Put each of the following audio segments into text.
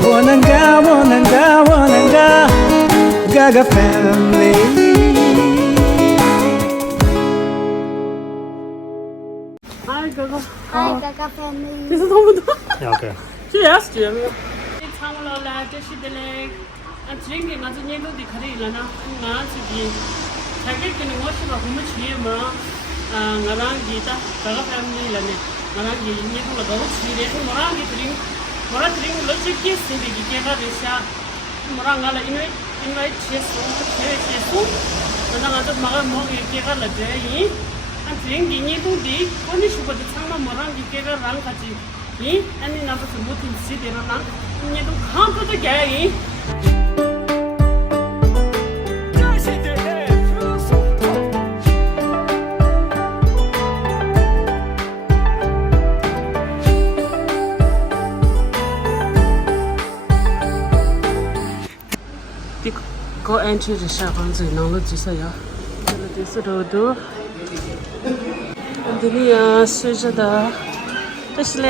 Wananga, Gaga family. Hi Gaga. Hi Gaga family. This is all. Ja, okay. Yes, Jim. It's Hangalola, Jeshi Delek, and drinking as a new the Karina, and Nancy. Target can watch about how much here, Narangita, Gaga family, Lane, Narangi, Nicola Goats, Morangi drink, Moratring, Logic Kiss, the Gigera Risha, Morangala invite Chesu, and another Maramog Gera La Day, and drinking into the punish for the Sama Morangi Gera Rankaji, and in other Mutin City, and you come to the gay. Go entry the shop on the knowledge is a this road. And the switch the just the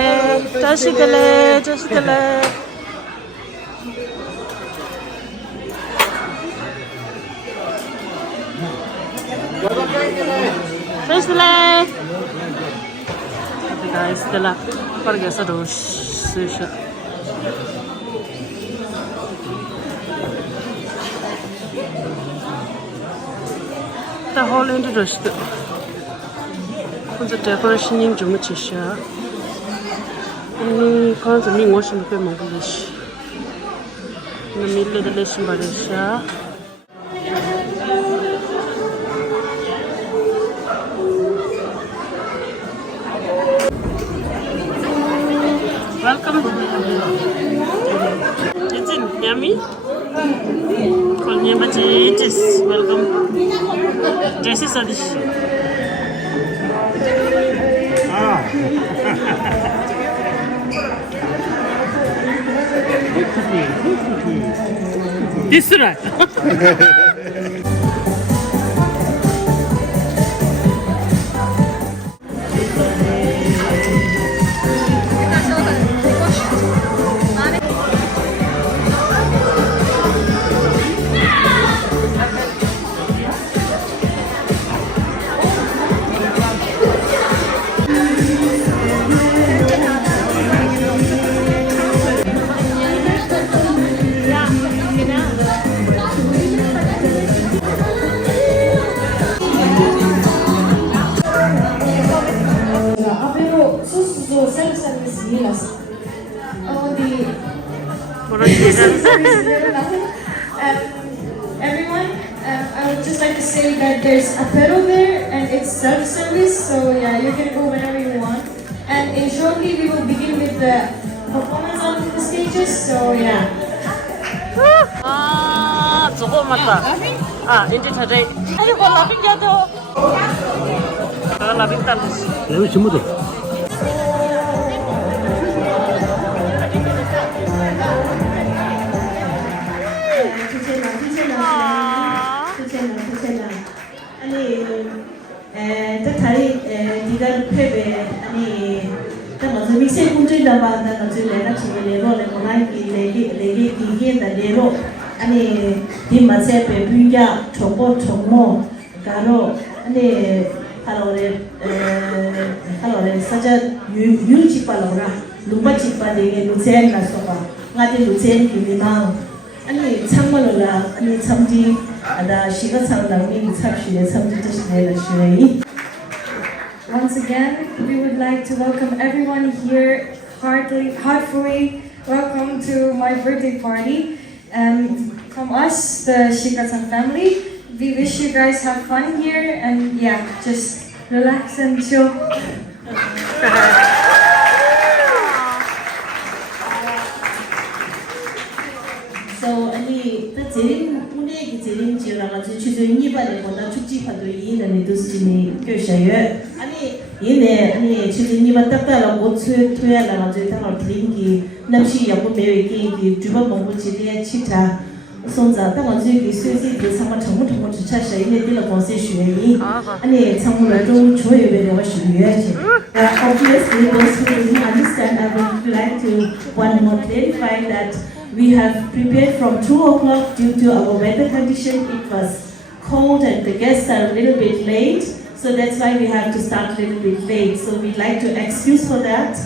guys, the la forget the switch. The whole interest. The decoration in Jumatisha. And cons of me washing the Monglish. In the middle of the lesson by the Shah. Welcome. It's in yummy. It is welcome. This is a dish. This right. Everyone, I would just like to say that there's a pedal there and it's self-service, so yeah, you can go whenever you want. And shortly we will begin with the performance on the stages, so yeah. 저거 맞다. 이제 저제. 아이고 라빙자도. 라빙 딸스. 여기 전부 다. 아니, 다리 디다르 페베 아니, 먼저 믹스에 공주다바 먼저 내가 지금 레로를 고나기 레기 기기에 레로 아니 디마세 베부야 초보 초모 가로 아니 할로레 사자 유지 팔로라 루바치 팔레게 루센 나서바 나디 루센 기미망 아니 참말로라 아니 참지 아다 시가 참랑이 참시에 참지 뜻이네 라시레이. Once again, we would like to welcome everyone here heartfully welcome to my birthday party. From us, the 𝐏𝐫𝐞𝐯𝐞𝐢 family, we wish you guys have fun here and yeah, just relax and chill. So, 아니, 또 제일 운행이 제일 지어라가지고 최근 이번에보다 축지파도 이는 이도스지니 ꐏ𝐫𝐤. 아니, 얘네 아니 최근 이번 딱딱하고 토야라가지고 당을 드링기 남시 약고 매위기 주변 먹고 지리에 치타 送着，但我自己虽是的参加成不成功只差谁呢？对了，公司学艺，你参加了中秋有没有我学去？Obviously, those who didn't understand, I would like to one more clarify that we have prepared from 2 o'clock due to our weather condition. It was cold and the guests are a little bit late, so that's why we have to start a little bit late. So we'd like to excuse for that.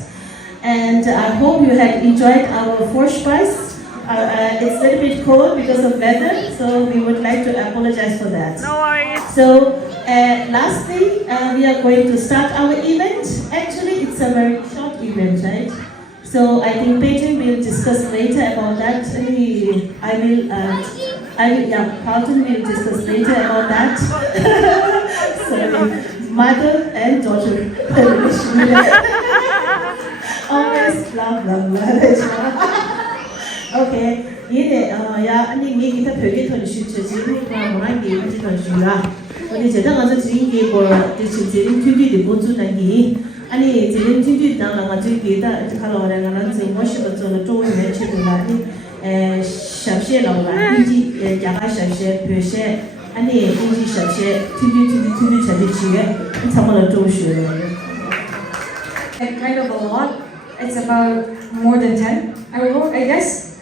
And I hope you had enjoyed our Vorspeise. It's a little bit cold because of weather, so we would like to apologize for that. No worries. So lastly, we are going to start our event. Actually, it's a very short event, right? So I think Peter will discuss later about that. PALDON will discuss later about that. Sorry, mother and daughter. Always blah blah blah. Okay, ini kita pergi tu jadi orang ni mesti tu juga. Jadi kita ngaji jadi boleh jadi tujuh di boju lagi. Ani jadi tujuh dah ngaji kita kalau orang orang semua sebetulnya tu yang cerita lagi. Syabshe lawan, ini jaga syabshe, bersih. Ani ini syabshe tujuh jadi juga. Sama lah tu sudah. Kind of a lot. It's about more than 10, I guess.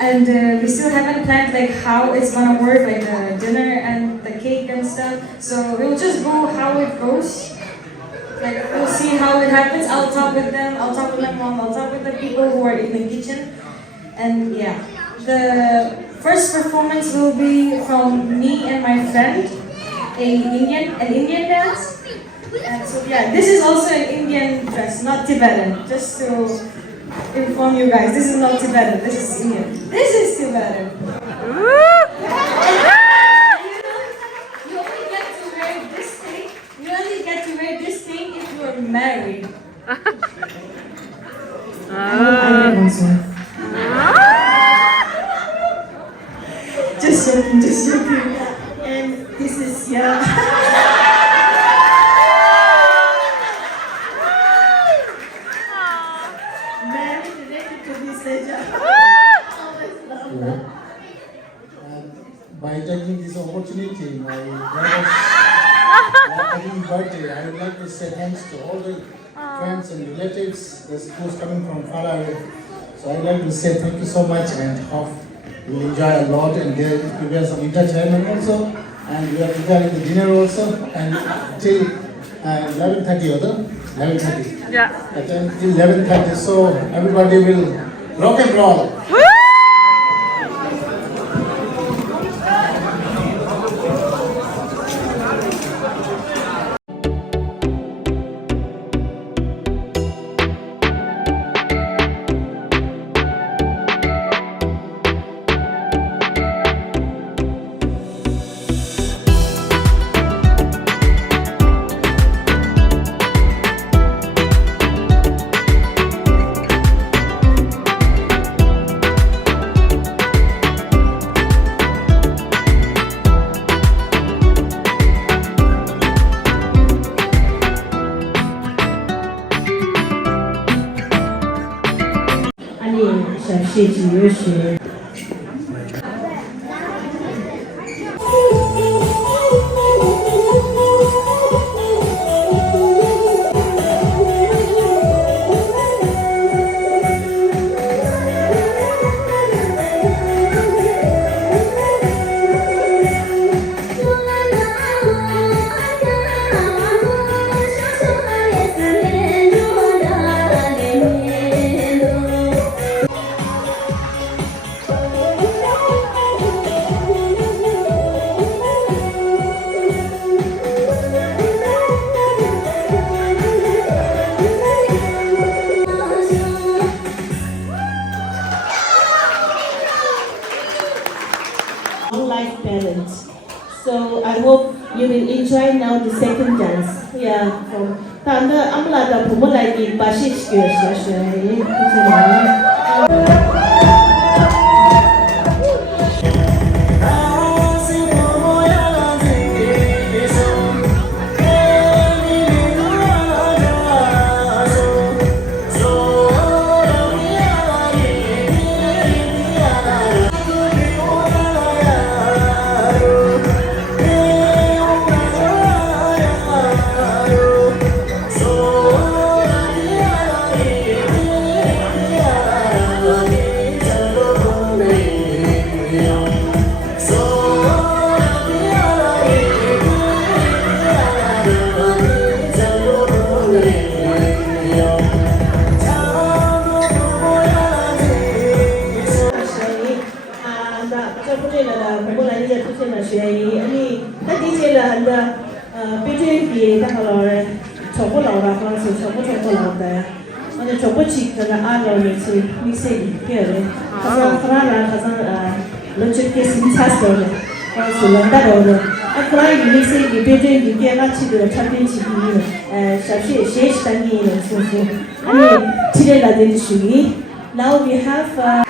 And we still haven't planned like how it's gonna work, like the dinner and the cake and stuff. So we'll just go how it goes. Like we'll see how it happens. I'll talk with them. I'll talk with my mom. I'll talk with the people who are in the kitchen. And yeah, the first performance will be from me and my friend, an Indian dance. And so yeah, this is also an Indian dress, not Tibetan. Just to inform you guys, this is not Tibetan, this is Indian. This is Tibetan. You only get to wear this thing. You only get to wear this thing if you are married. Just joking. And this is by taking this opportunity, my brother's birthday, I would like to say thanks to all the friends and relatives who's coming from far away. So I'd like to say thank you so much and hope you'll enjoy a lot and prepare some entertainment also. And we are preparing the dinner also and till 11:30 or 11:30. Yeah. Till 11:30, so everybody will rock and roll. 𝐶𝐤𝐲 life balance. So I hope you will enjoy now the second dance. Yeah, from Tanda Amlada Pumulagi Bashik logic na ano so mixing kaya kasi karana kasi logic case test ora so landa ora akrai mixing debate kaya na chido champion chido shashi shesh tani so ani tire la de shuri. Now we have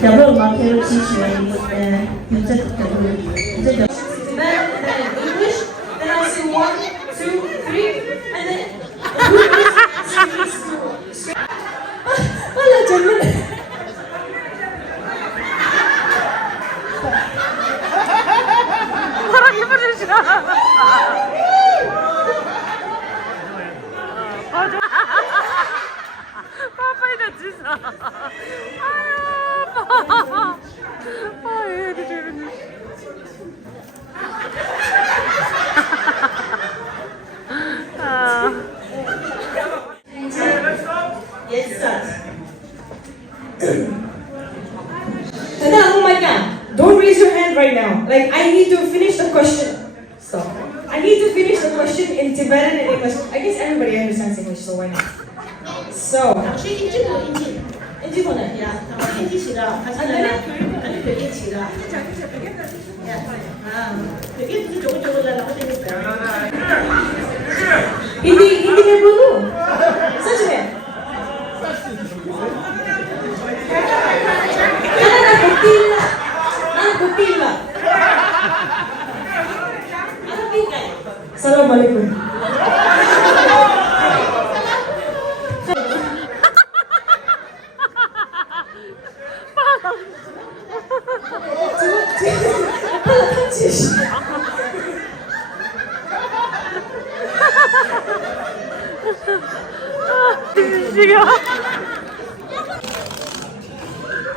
double market teacher and English. Then I say 1, 2, 3, and then wala jangan. Parang iba na siya. Papay na siya. Yes, sir. Oh my God! Don't raise your hand right now. Like, I need to finish the question. Stop. I need to finish the question in Tibetan and English. I guess everybody understands English, so why not? So. Hindi may bulu. Such a Assalamualaikum.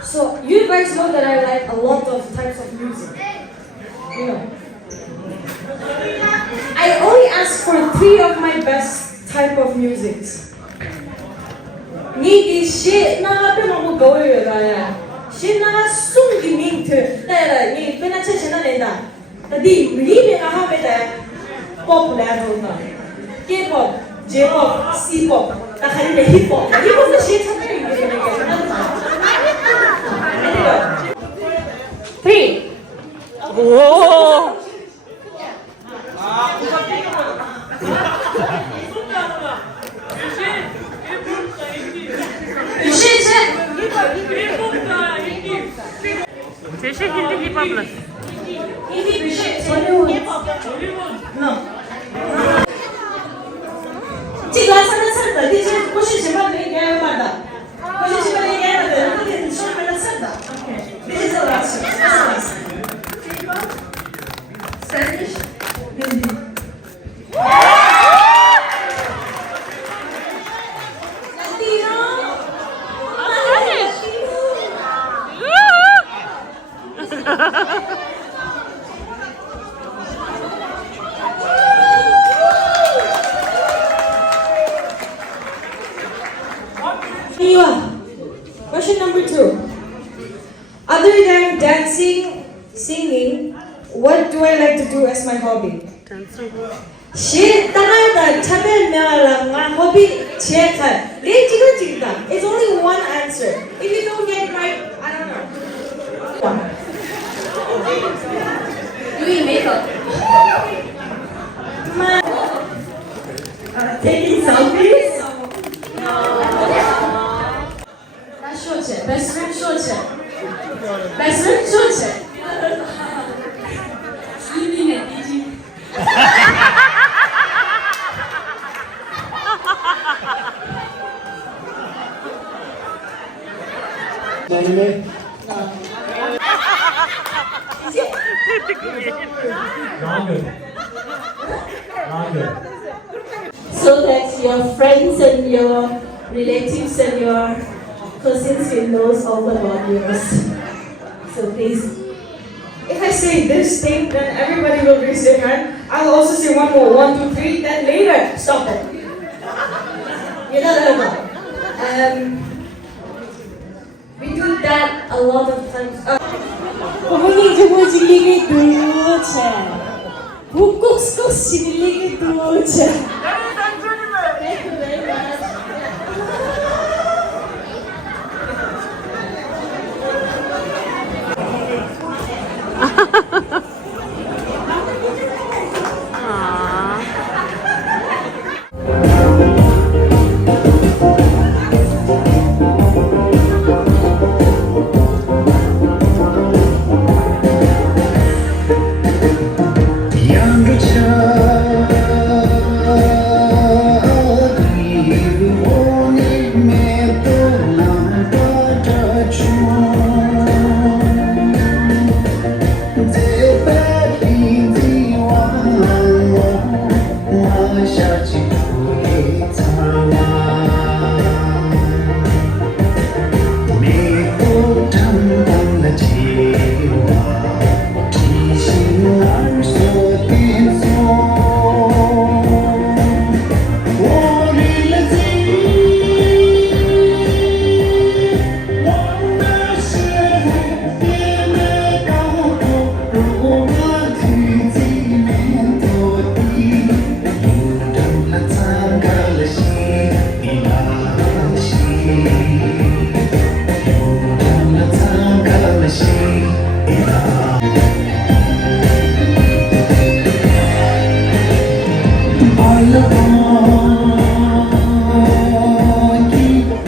So you guys know that I like a lot of types of music. You know. I only asked for 3 of my best type of musics. Ni shit na pe mo go yo da ya. Shit na sung di mint. Da ya ni pe na che na le da. Da di ri me na ha me da. Pop level na. K-pop, J-pop, C-pop. Da khali le hip hop. Hip hop na shit cha me ni ne ke na. 3. 오. 제시 힌디 힙합 플러스. No. 这个真的，这不是什么没该玩的，不是什么没该的，那个说明了真的。这是这个词，Spanish, Hindi. Question number 2. Other than dancing, singing, what do I like to do as my hobby? Shit, hobby. It's only one answer. If you don't get it right, I don't know. Doing makeup. Taking selfies. Best friend shortcut. Best friend shortcut. Sleeping and eating. Anime? So that your friends and your relatives and your cousins will know all about yours. So please. If I say this thing, then everybody will raise their hand. I'll also say one more. 1, 2, 3. Then later, stop it. We do that a lot of times. 어머니 정말 질리게 도체. 꾹꾹 질리게 도체. Thank you very much. Deep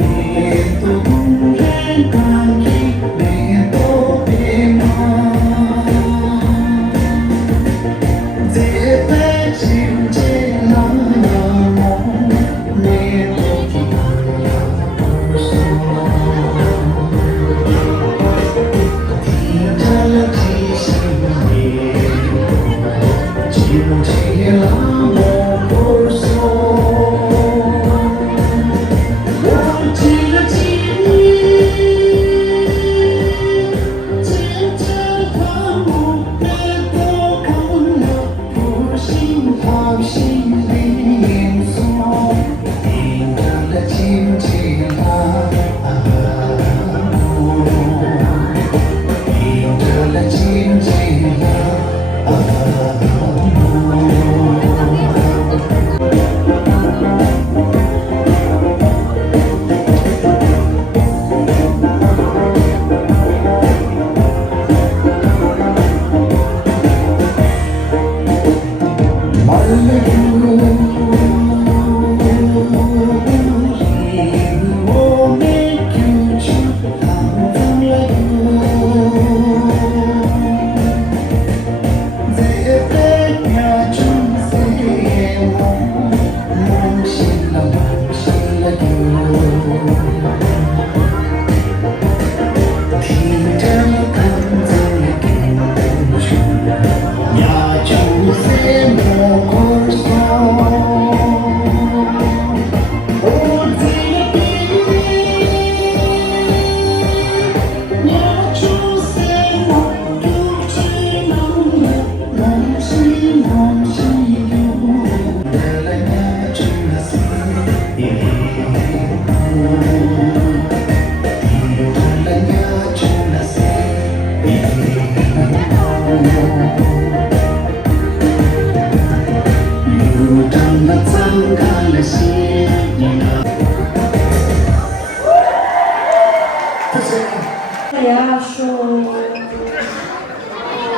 呀，说，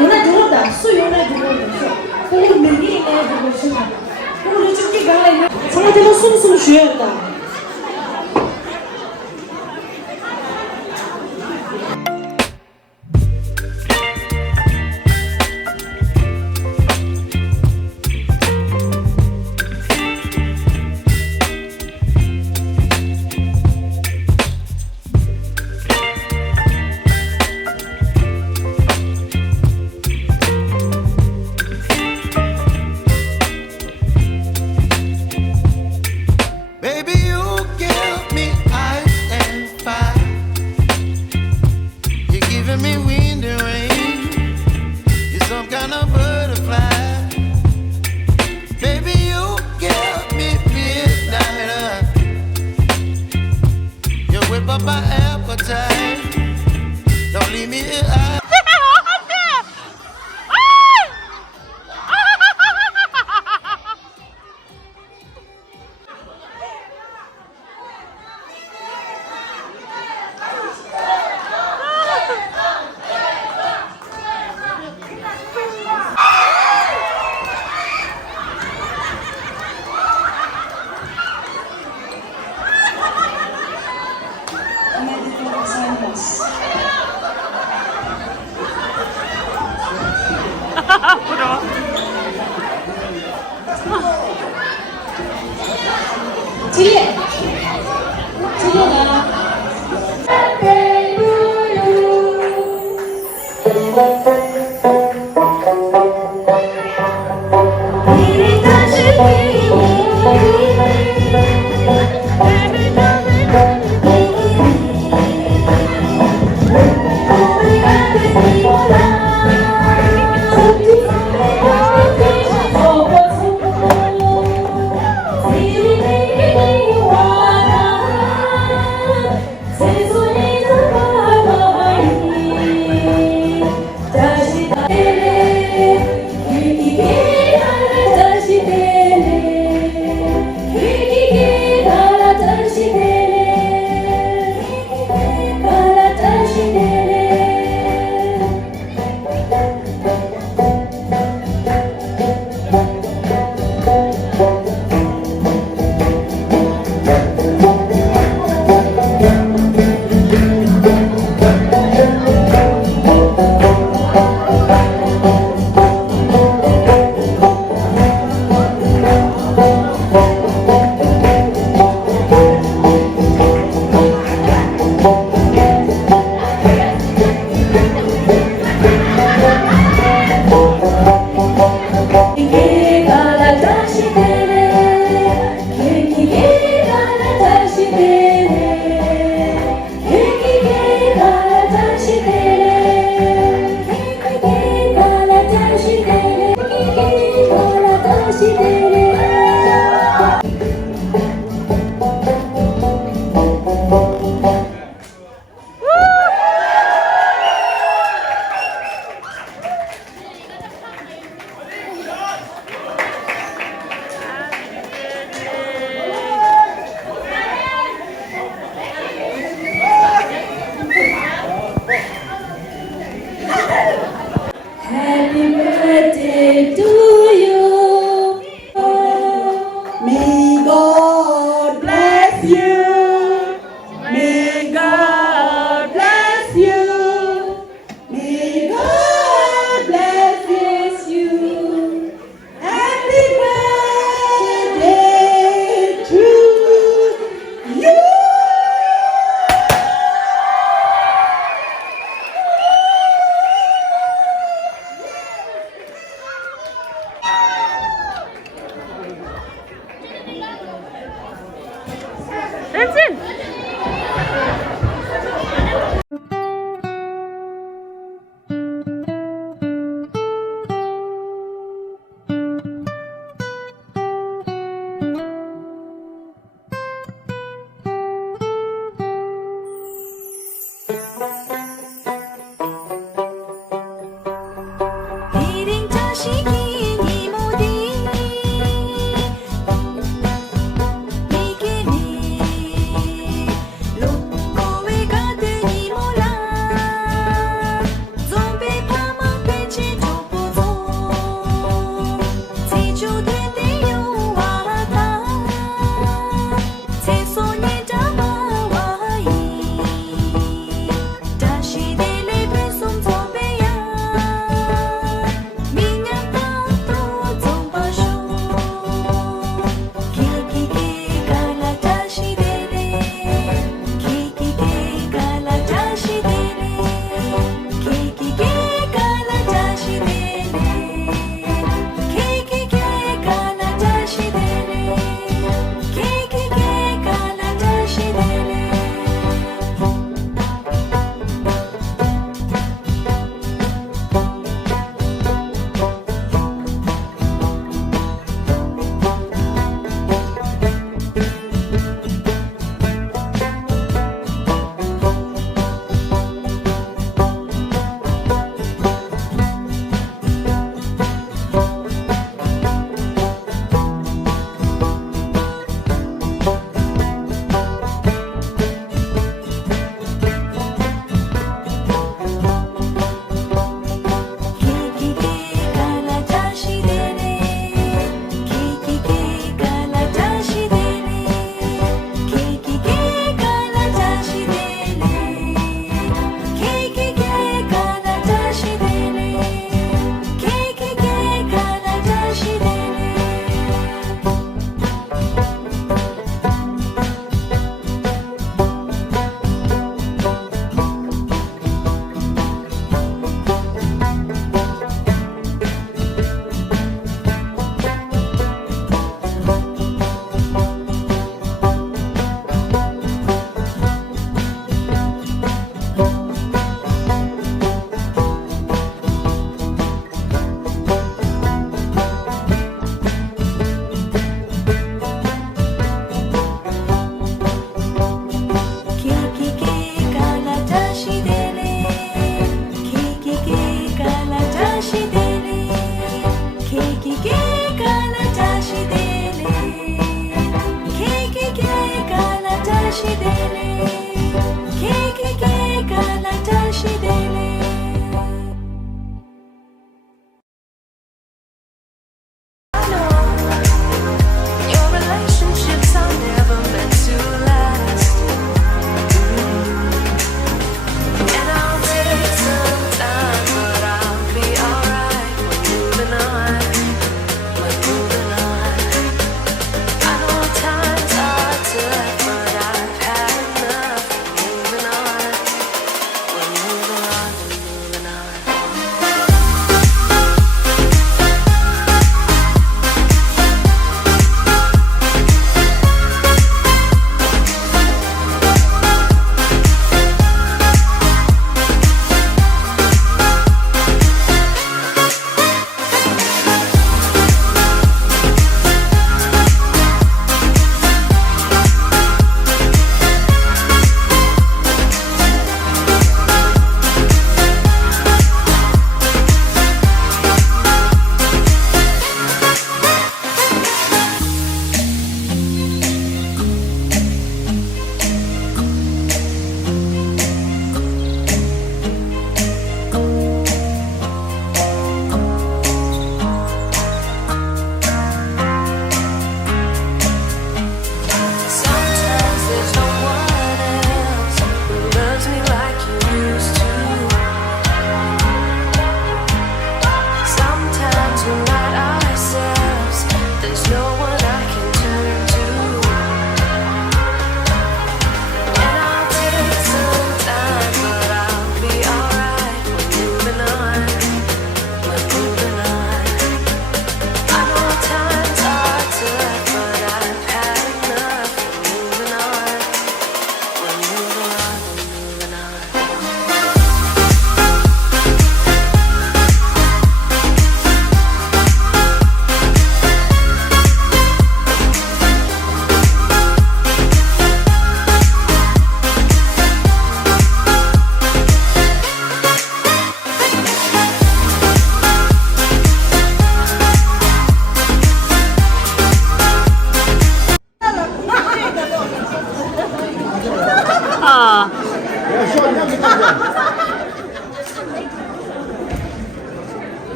有那多的，是有那多的，我每年来这个是，我就这个来，从来都是送学的。Baby,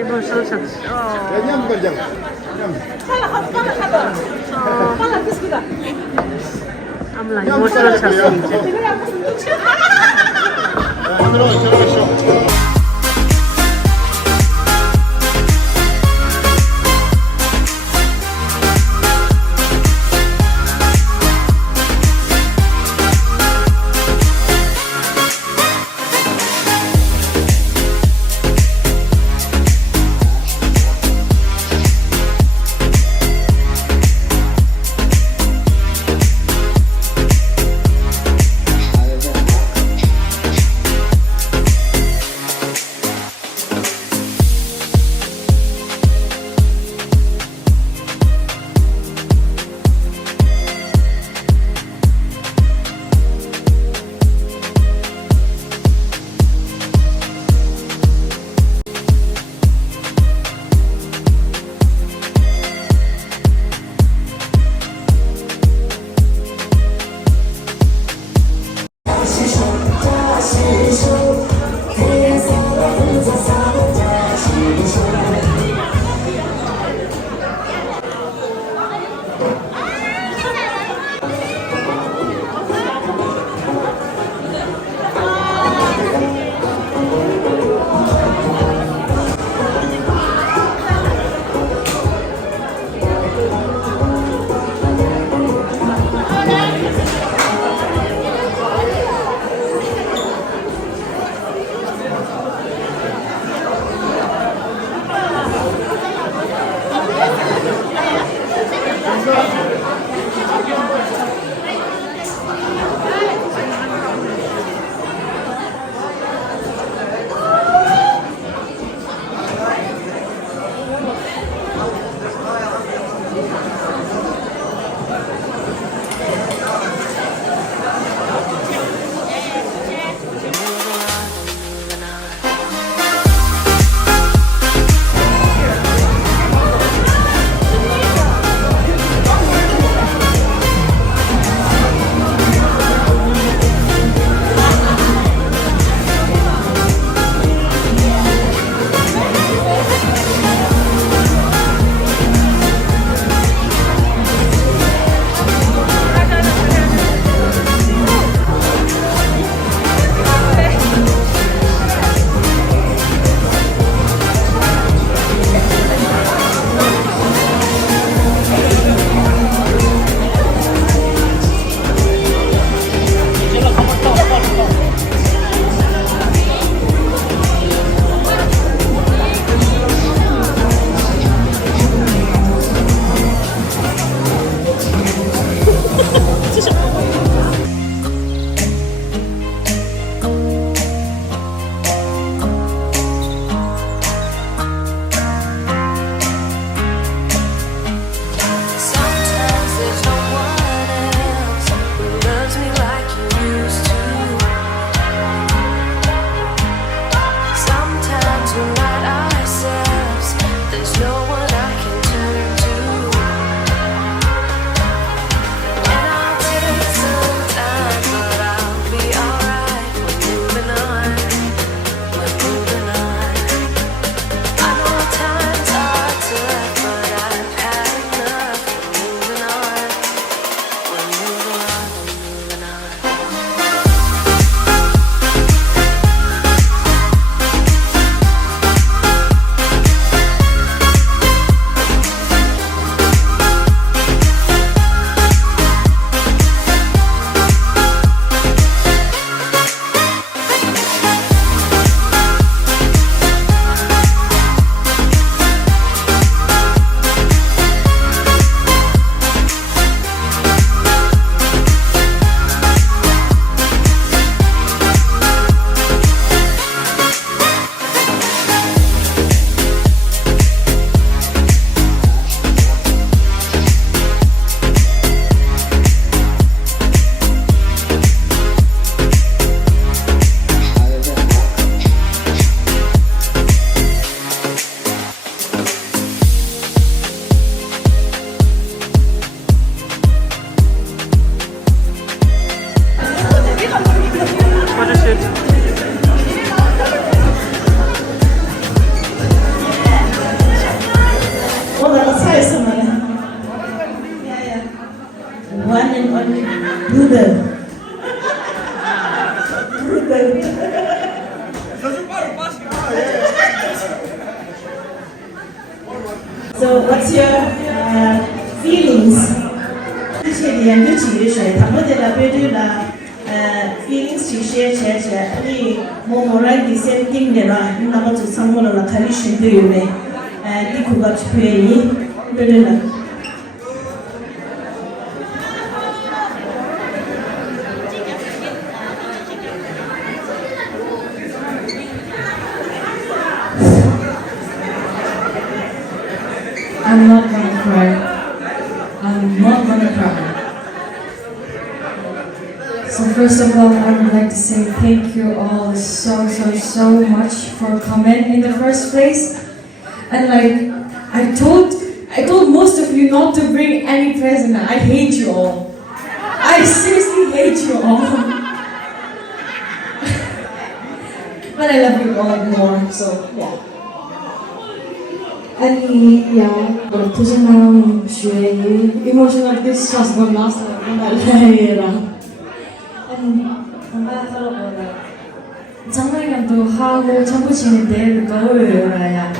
emotional siya. 아무나 emotional siya. So what's your feelings?这些年就几个水，他们的那边就那feelings 去写起来，你某来第三定的啦，你那么就唱过了啦，看你选对有没？你苦个去便宜，对对了。I'm not gonna cry. I'm not gonna cry. So first of all, I would like to say thank you all so much for coming in the first place. And like I told most of you not to bring any present. I hate you all. I seriously hate you all. But I love you all more. So yeah. 아니, 야, 도시남 주에 emotional distress 건 나서 말라이라. 아니, 엄마 살아보라. 장난감도 하고 참고치는데 그거야.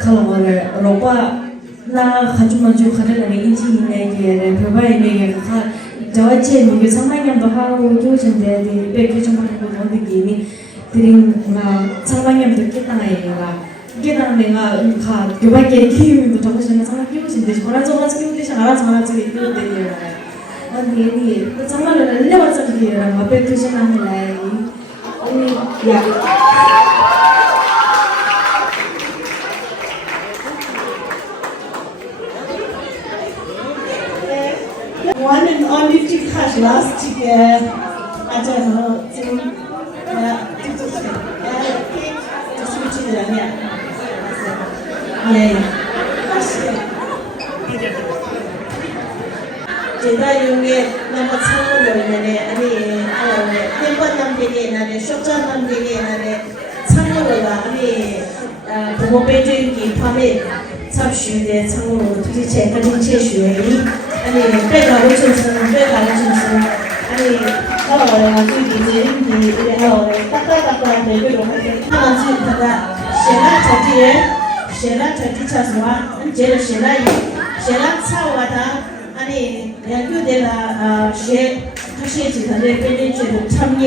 kalawala roba na khajumaju khadala ni inji ne ge probai ne ge kha jawache ni ge samanyam do ha wo jo jende de be ke jom ko no de ge ni tiring na samanyam de ke tana ye ga ge na ne ga kha gyoba ke ki do to ko sene samanyam ki jende jora jora ki de shara samanyam ki de de ye ga ani ni samanyam le wa sa ge ra ma pe to sene na lai ani ya one and only Tibetan last year. I don't know. 제가 용에 너무 참고로 있는데 아니 땡번 남되게 나네 쇼자 남되게 나네 참고로가 아니 부모 배정기 밤에 참수인데 참고로 도대체 가진 체수에 아니 배가 오천선 아니 가라와라 그게 이제 이래요 딱딱딱한데 그런 거 하나씩 다가 셰라 저기 차서와 제가 셰라 차와다 아니 양교대라 셰 다시 지다들 빼내주고 참예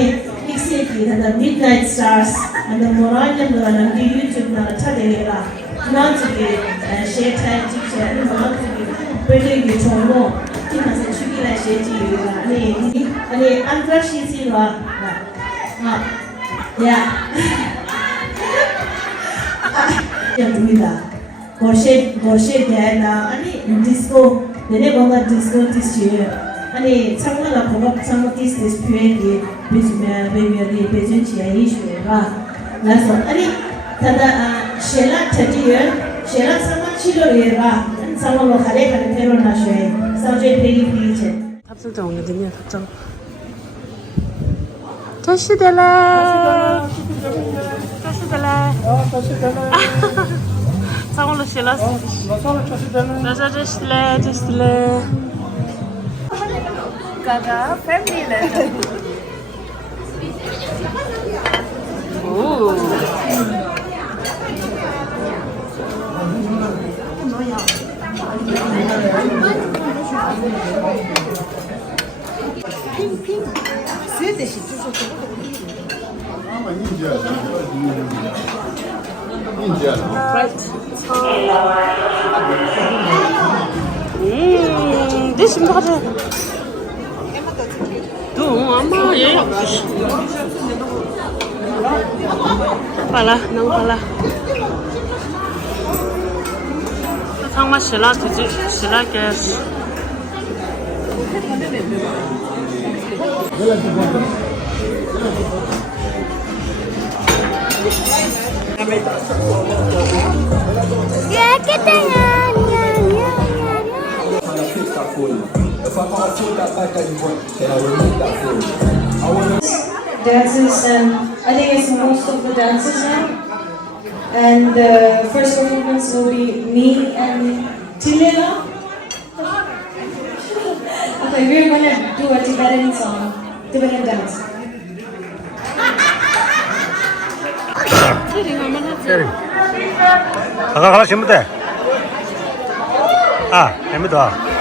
익세기다 midnight stars and 모라냐도 남기 유튜브나 찾아내라 나한테 셰 타임 찍자 나한테 빼내기 좋고 팀에서 죽이라 셰지가 아니 안드라시지와 야 됩니다. 거시에 대하나 아니 디스코 내내 뭔가 디스코 디스요 아니 창문아 공업 창문 디스코 표현이 비즈면 베비어리 베전치야 이슈가 나서 아니 다다 셰라 차지요 셰라 상만 치료해라 상으로 가래 테러나셔 사우제 페이 피체 탑승자 오늘은요 탑승 다시들라 상으로 실었어 다시들래 가가 패밀리 오 this is not 또 아마 얘 빨라 너무 빨라 상마 실라 되지 실라게 Ya, ¿qué tengan? If I can't afford that bag that you want, then I will make that for you. I want to dances, and I think it's most of the dances now. And the first performance will be me and Tilela. Okay, we're gonna do a Tibetan song, Tibetan dance. 가가 가라 신부대 애매다.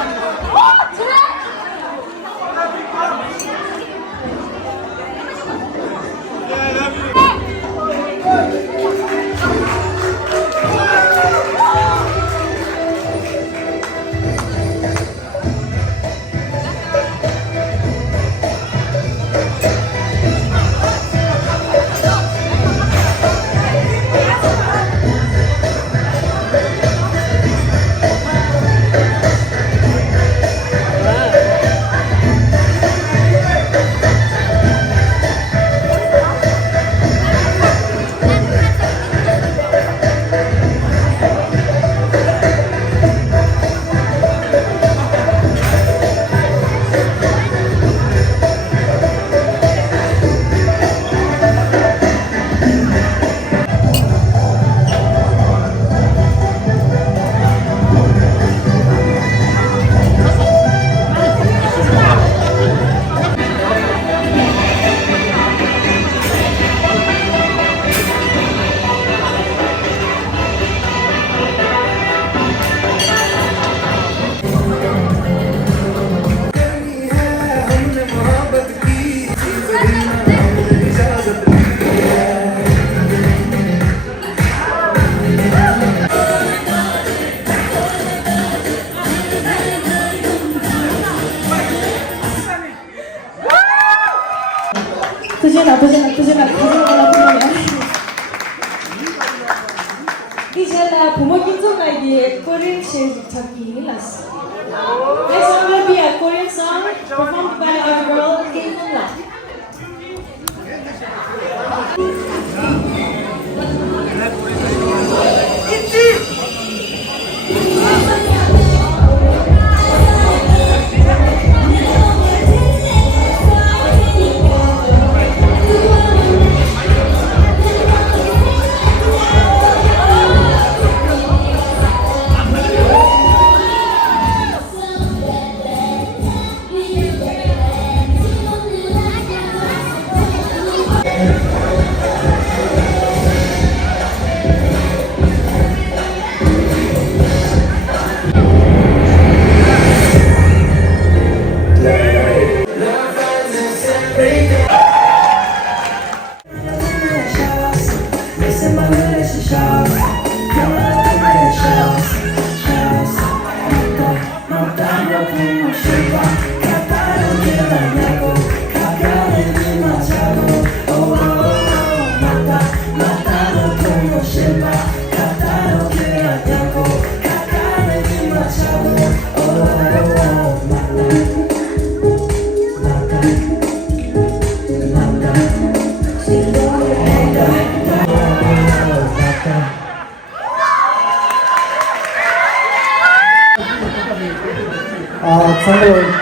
𝐯𝐢𝐝𝐞𝐯𝐤 부모 김정아에게 코리안 쉐이 찾기 일났어. Next song will be a Korean song performed by our girl Kim Moon-la.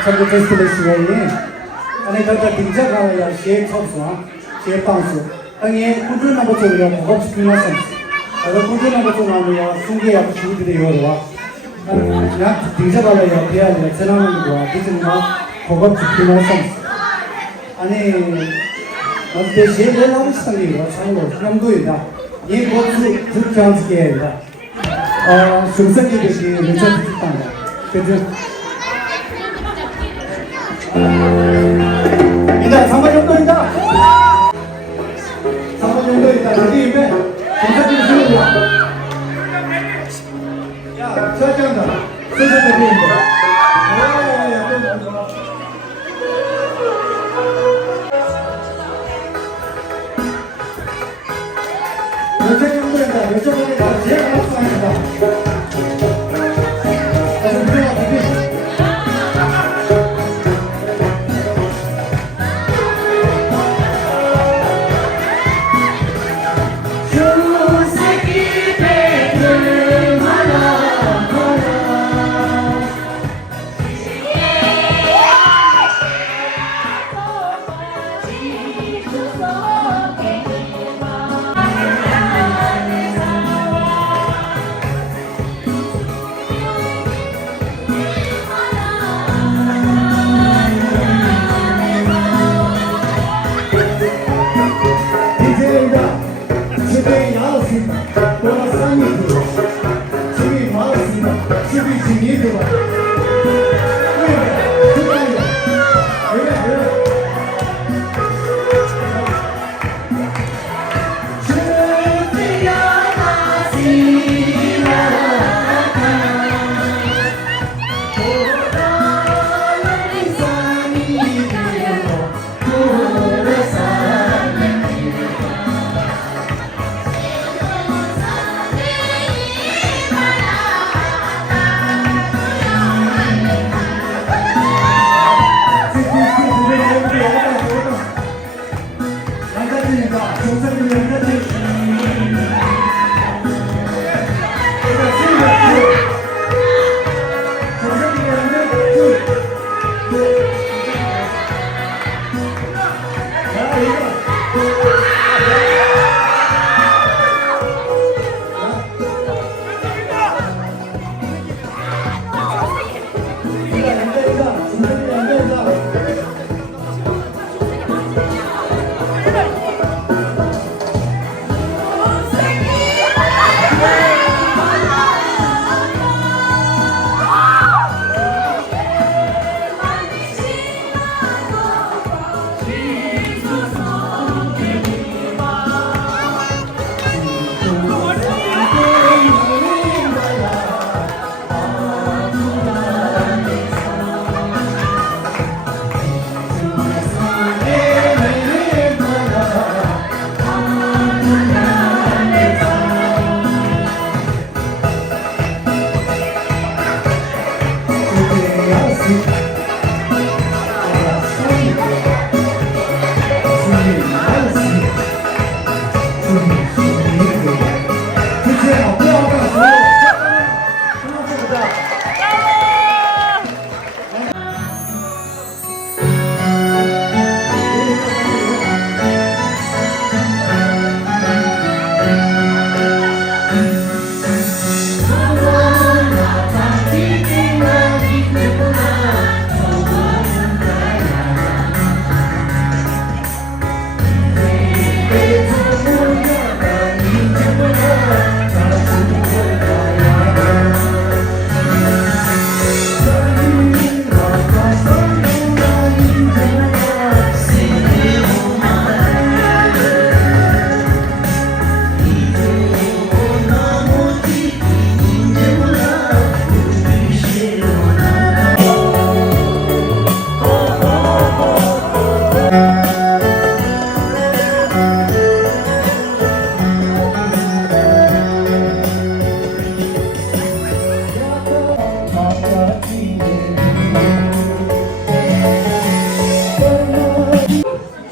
참고 페스티벌 시간이 안에 다다 딩자가야 시에 첩수 시에 방수 아니 꾸준한 것들이야 고급 스피너선 아주 꾸준한 것들이야 숨게야 친구들이 요러와 나 딩자가야 비하는 전화는 거야 비즈니스 고급 스피너선 아니 어때 시에 내가 시간이야 참고 남도이다 이 고급 득장스게야 숨성이 되시 괜찮다 그죠 이다 3번 정도이다 3번 정도이다 여기 입에 경찰들이 쓰는 거야 야 시작한다 순서 대표입니다 몇 정도이다 몇 정도이다 제일 알았습니다 경찰입니다. 경찰님의 현재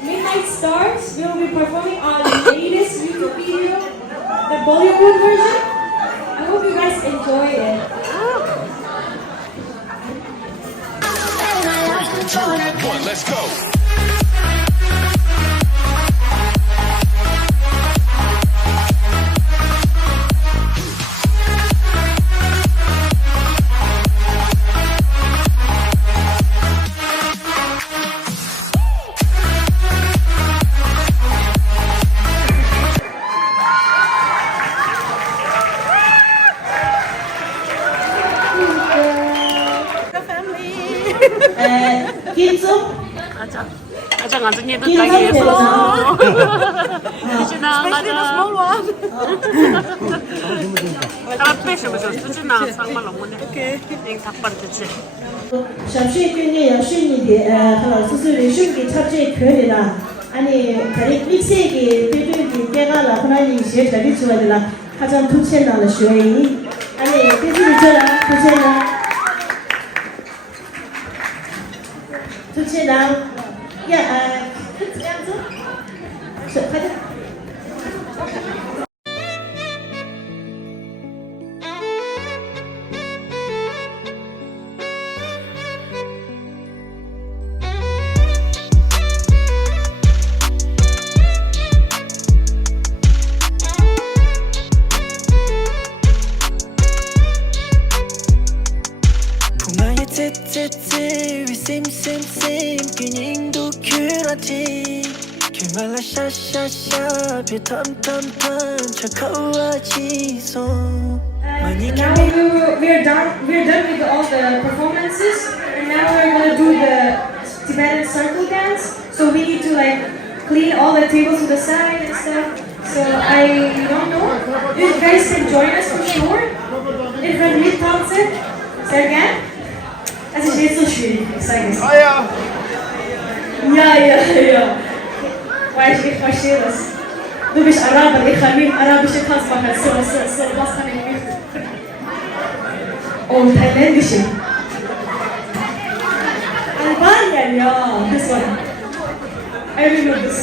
Midnight Stars will be performing on the latest YouTube video, the Bollywood version. I hope you guys enjoy it. Let's go. 김숙 가자 가자 얘도 가게에서 수진아 가자 카페 쇼에서 수진아 상말로 오네 오케이 이 닭발 좋지 小睡对你要睡你的好就是人生给差最可以啦 아니 가리 믹스에게 되게 깨가라 하나님 이제 자기 좋아들라 가장 투체나는 쇼이 아니 되게 좋아 투체나 투체나 야这样子快点 We're done with all the performances, and now we're gonna do the Tibetan circle dance. So we need to like clean all the tables to the side and stuff. So I don't know. You guys can join us for sure. In front of Thompson. Say again. Das ist jetzt so schwierig, ich sage es. Ja. Weil ich verstehe das. Du bist Araber, ich kann nicht arabische Tanz machen. So, was kann ich nicht? Und thailändische. Albanien, ja, das war. I remember this.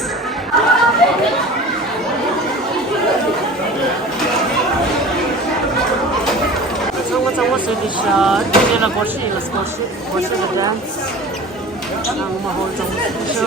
장마 세디샤 이제는 거시 the dance. 장마 홀 장마 세디샤.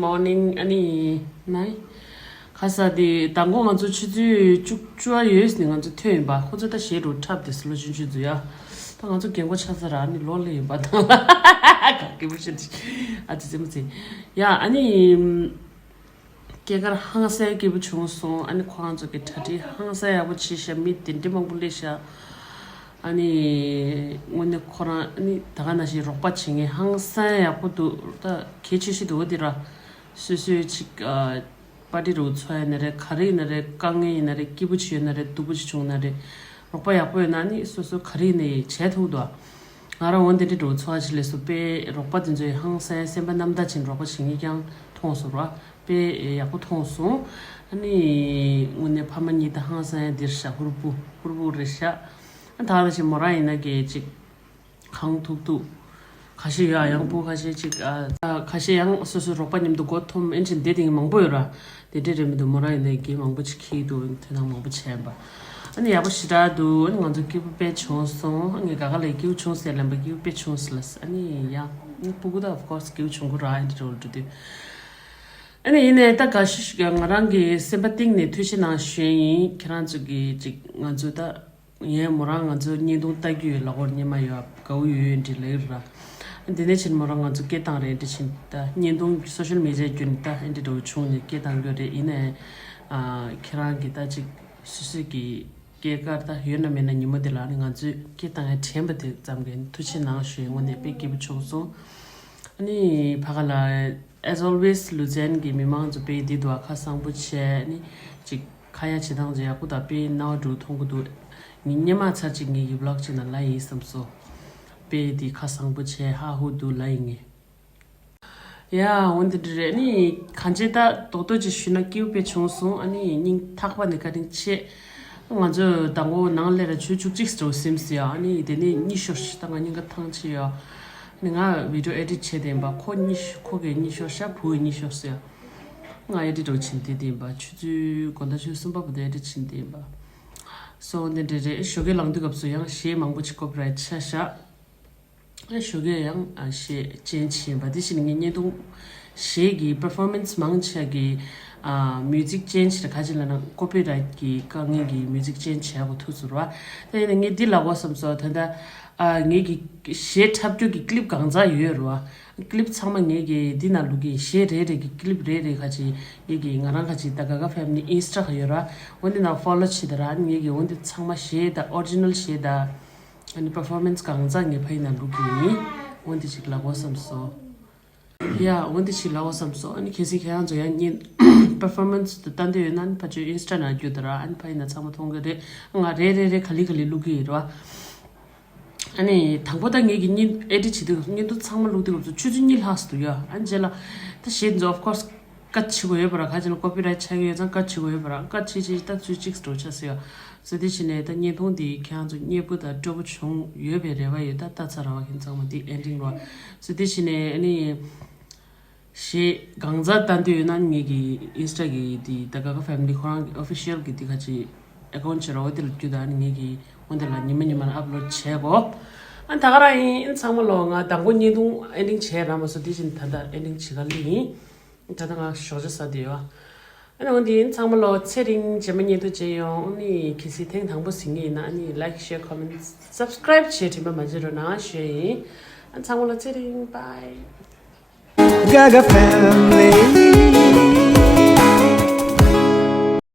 morning 아니 나이 가사디 당고만 저 취지 쭉主要 는 저 퇴인 봐或者的写入 tab 的 solution 去主要当저 경고 찾아라 아니 롤리 봐 그게 무슨 아주 재밌지 야 아니 걔가 항상 기부 중소 아니 광저게 타디 항상 하고 치셔 밑에 dimang불리샤 아니 오늘 코로나 아니 다가나시 록바칭에 항상 하고도 다 개치시도 어디라 수수치 바디로 쳐야네 카리네 강에네 기부치네 두부치 중나래 록바야 보여나니 수수 카리네 제도도 알아 원데리로 쳐하실래서 배 록바든지 항상 셈바 남다진 록바칭이 그냥 통소라 배 야고 통소 아니 오늘 밤만이다 항상 디르샤 후르부르샤 다르시 모라이나게 직 강투도 가시야 양보 가시 직 가시 양 스스로 오빠님도 고톰 엔진 데딩 망보여라 데데름도 모라이나게 망보치키도 대당 망보체바 아니 야보시라도 먼저 기부배 총송 아니 가가래 기부 총셀람 기부배 총슬스 아니 야 Puguda of course give chungura and told to the. And in a Takash Rangi sympathing the tuition shaying Kranzugi Nazuta Yamorang and Nidu Tagu Lagornima go you in Dilera. And the nation Morang to get on edition the Nidung social media junta and the Dochun get on good in a Kirangitaji Suzuki. Gegarda Yunaman and Yumudilan and Kitan at Temperature Zamgan, Tuchina showing when they pick him choso. Any Pagala, as always, Luzen gave me mount to pay Didwa Kasang Butcher, any Kaya Chidang Jakuta pay now do Tongudu Ninyama touching you blocked in a lie some so. Pay the Kasang Butcher, how who do lying. Yeah, when the any Kanjeta Toto Jishuna Kiupe Chonso, any Ning Takwa the cutting che. 먼저 당고 나을래라 주축직스로 심스야 아니 되네 니쇼시 당하니가 탕치야 내가 비디오 에디트 해봐 코니쇼 코게 니쇼샤 보이 니쇼스야 나 에디도 친디디바 주주 건다주 숨바부터 에디친디바 so 내데 쇼게 랑드 갑소양 시 망부치 코브라이 차샤 쇼게 양 아시 진치 바디시는 니도 시기 퍼포먼스 망치기 music change the Kajilana copyright ki kangi music change hago tusura. Then a deal was some sort and negi shit have to clip gangza yurwa. Clip some negi dinner lugi, shade clip ready hachi, yegi, Narankachi, Tagaga family, Insta yura. When they now follow Chidaran, yegi wanted some shade, the original shade, and the performance gangza paina lugi. When the chikla was some so. Yeah, when the chilla was some so, and Kissy Kanzo and performance the Tande Yunan, Pachu Instana Judra, and Pine at Samatonga de Rere Kalikali Lugirwa. Any Tangota Nigin edited, need to some Ludu to choosing has to ya, Angela. The shades of course cut you ever, Kajal copyright charges and cut you ever, cut chichi that you chicks to Chassia. So this in it, and yet on the count near put a double chung, you be revived, that's around in some of the ending. So this in any. She Gangza Tantu Yunan Nigi Instagi, the Tagaga family official Gitikachi, a concher or the Judan Nigi, when the Nimaniman upload chego. And Tagara in some long, Tanguni do ending chair, Ramasodition Tada ending Chigali, Tadanga Shoja Sadia. And on the in some law setting Germany to Jayo, only Kissy Tang Tango singing, any like, share, comments, subscribe, share to Majorana, share, and some setting. Bye. 𝐏𝐫𝐞𝐯𝐞𝐲 family.